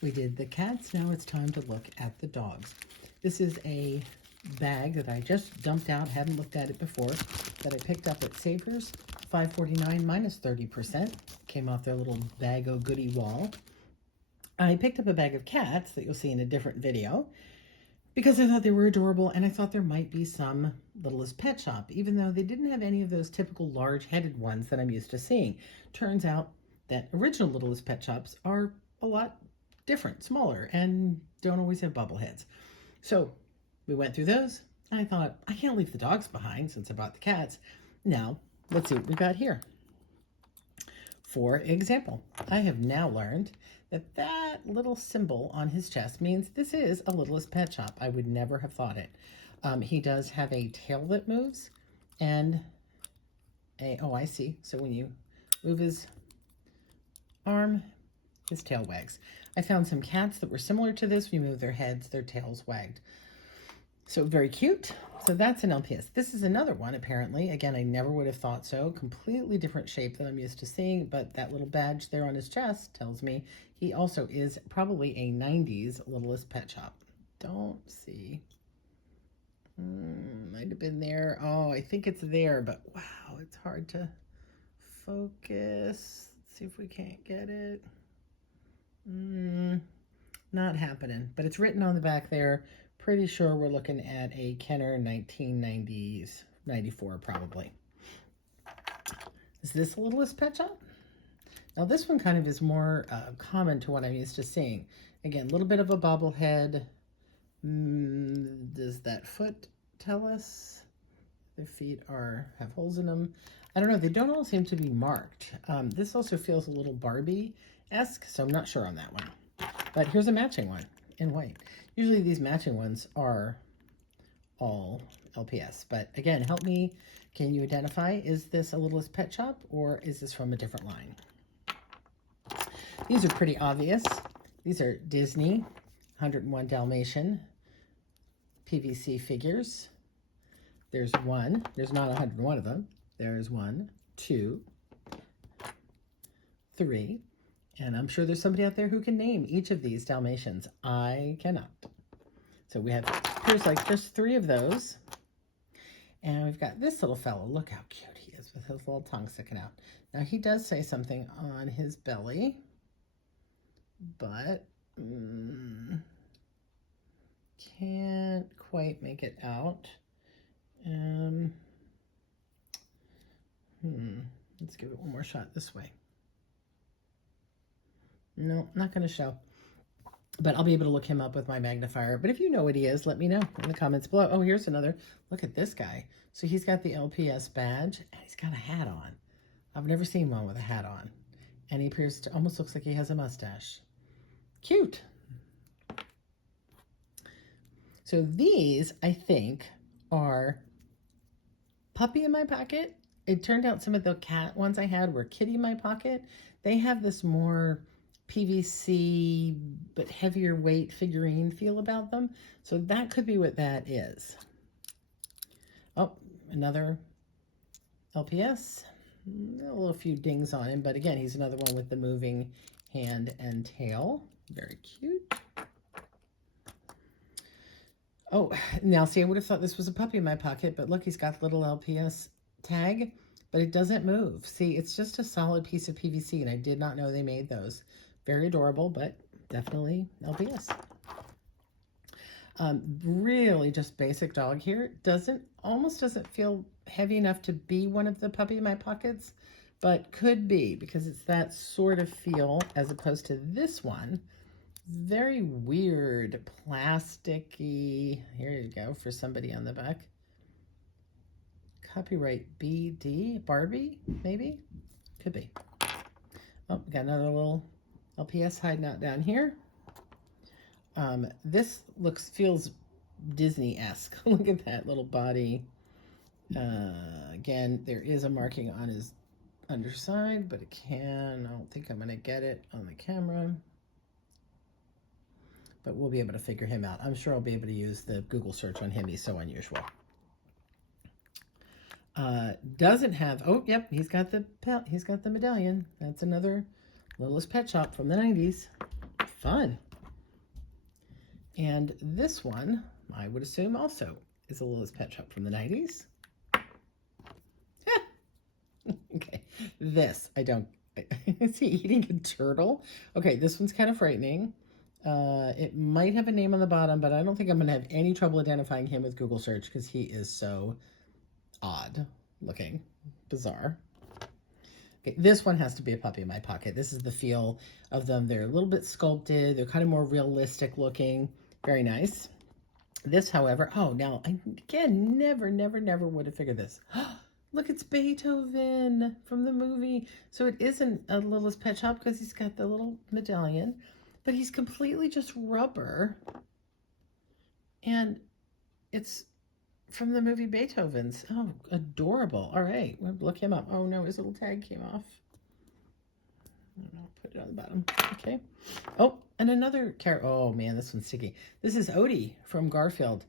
We did the cats, now it's time to look at the dogs. This is a bag that I just dumped out, haven't looked at it before, that I picked up at Savers, $5.49 minus 30%. Came off their little bag-o-goodie wall. I picked up a bag of cats that you'll see in a different video because I thought they were adorable, and I thought there might be some Littlest Pet Shop, even though they didn't have any of those typical large-headed ones that I'm used to seeing. Turns out that original Littlest Pet Shops are a lot different, smaller, and don't always have bubble heads. So we went through those, and I thought, I can't leave the dogs behind since I bought the cats. Now, let's see what we got here. For example, I have now learned that that little symbol on his chest means this is a Littlest Pet Shop. I would never have thought it. He does have a tail that moves, and oh, I see. So when you move his arm, his tail wags. I found some cats that were similar to this. We moved their heads, their tails wagged. So very cute. So that's an LPS. This is another one, apparently. Again, I never would have thought so. Completely different shape than I'm used to seeing, but that little badge there on his chest tells me he also is probably a 90s Littlest Pet Shop. Don't see. Might have been there. Oh, I think it's there, but wow, it's hard to focus. Let's see if we can't get it. Not happening, but it's written on the back there. Pretty sure we're looking at a Kenner 1990s, 94 probably. Is this a Littlest Pet Shop? Now this one kind of is more common to what I'm used to seeing. Again, a little bit of a bobblehead. Does that foot tell us? Their feet have holes in them. I don't know, they don't all seem to be marked. This also feels a little Barbie-esque, so I'm not sure on that one. But here's a matching one in white. Usually these matching ones are all LPS, but again, help me. Can you identify, is this a Littlest Pet Shop or is this from a different line? These are pretty obvious. These are Disney, 101 Dalmatian, PVC figures. There's one. There's not 101 of them. There's 1, 2, 3. And I'm sure there's somebody out there who can name each of these Dalmatians. I cannot. So here's like just 3 of those. And we've got this little fellow. Look how cute he is with his little tongue sticking out. Now he does say something on his belly, but can't quite make it out. Let's give it one more shot this way. No, not going to show. But I'll be able to look him up with my magnifier. But if you know what he is, let me know in the comments below. Oh, here's another. Look at this guy. So he's got the LPS badge, and he's got a hat on. I've never seen one with a hat on. And he appears to, almost looks like he has a mustache. Cute. So these, I think, are Puppy in My Pocket. It turned out some of the cat ones I had were Kitty in My Pocket. They have this more PVC but heavier weight figurine feel about them. So that could be what that is. Oh, another LPS. A few dings on him, but again, he's another one with the moving hand and tail. Very cute. Oh, now see, I would have thought this was a Puppy in My Pocket, but look, he's got the little LPS tag, but it doesn't move. See, it's just a solid piece of PVC, and I did not know they made those. Very adorable, but definitely LPS. Really just basic dog here. Almost doesn't feel heavy enough to be one of the Puppy in My Pockets, but could be because it's that sort of feel as opposed to this one. Very weird, plasticky. Here you go for somebody on the back. Copyright BD, Barbie, maybe? Could be. Oh, we got another little LPS hiding out down here. This feels Disney-esque. Look at that little body. Again, there is a marking on his underside, but I don't think I'm going to get it on the camera. But we'll be able to figure him out. I'm sure I'll be able to use the Google search on him. He's so unusual. Doesn't have, oh, yep, he's got the medallion. That's another Littlest Pet Shop from the 90s. Fun. And this one, I would assume also is a Littlest Pet Shop from the 90s. Okay, this, is he eating a turtle? Okay, this one's kind of frightening. It might have a name on the bottom, but I don't think I'm going to have any trouble identifying him with Google search because he is so odd looking, bizarre. Okay, this one has to be a puppy in my pocket. This is the feel of them. They're a little bit sculpted. They're kind of more realistic looking. Very nice. This, however, oh, now, again, never would have figured this. Look, it's Beethoven from the movie. So it isn't a Littlest Pet Shop because he's got the little medallion, but he's completely just rubber. And it's from the movie Beethoven's. Oh, adorable. All right, we'll look him up. Oh, no, his little tag came off. I'll put it on the bottom. Okay. Oh, and another carrot. Oh, man, this one's sticky. This is Odie from Garfield.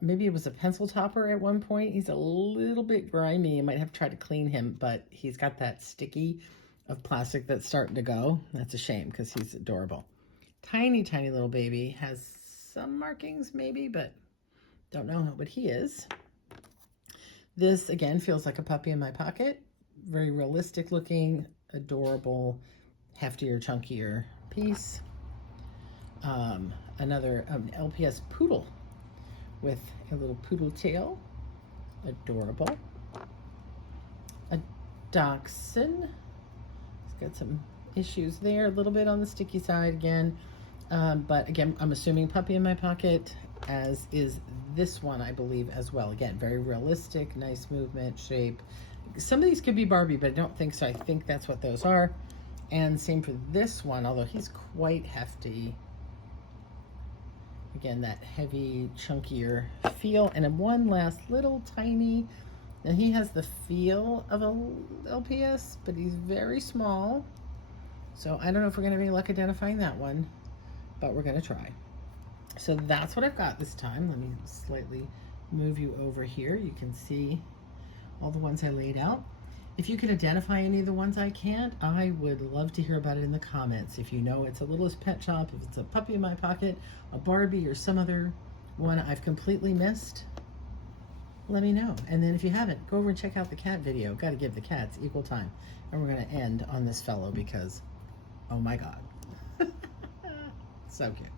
Maybe it was a pencil topper at one point. He's a little bit grimy. You might have to try to clean him, but he's got that sticky of plastic that's starting to go. That's a shame because he's adorable. Tiny little baby. Has some markings maybe, but don't know what he is. This, again, feels like a puppy in my pocket. Very realistic looking, adorable, heftier, chunkier piece. Another LPS poodle with a little poodle tail. Adorable. A dachshund. It's got some issues there, a little bit on the sticky side again. But again, I'm assuming puppy in my pocket, as is this one, I believe, as well. Again, very realistic, nice movement, shape. Some of these could be Barbie, but I don't think so. I think that's what those are. And same for this one, although he's quite hefty. Again, that heavy, chunkier feel. And then one last little tiny, and he has the feel of a LPS, but he's very small. So I don't know if we're going to have any luck identifying that one, but we're going to try. So that's what I've got this time. Let me slightly move you over here. You can see all the ones I laid out. If you can identify any of the ones I can't, I would love to hear about it in the comments. If you know it's a Littlest Pet Shop, if it's a puppy in my pocket, a Barbie, or some other one I've completely missed, let me know. And then if you haven't, go over and check out the cat video. Got to give the cats equal time. And we're going to end on this fellow because, oh my God. So cute.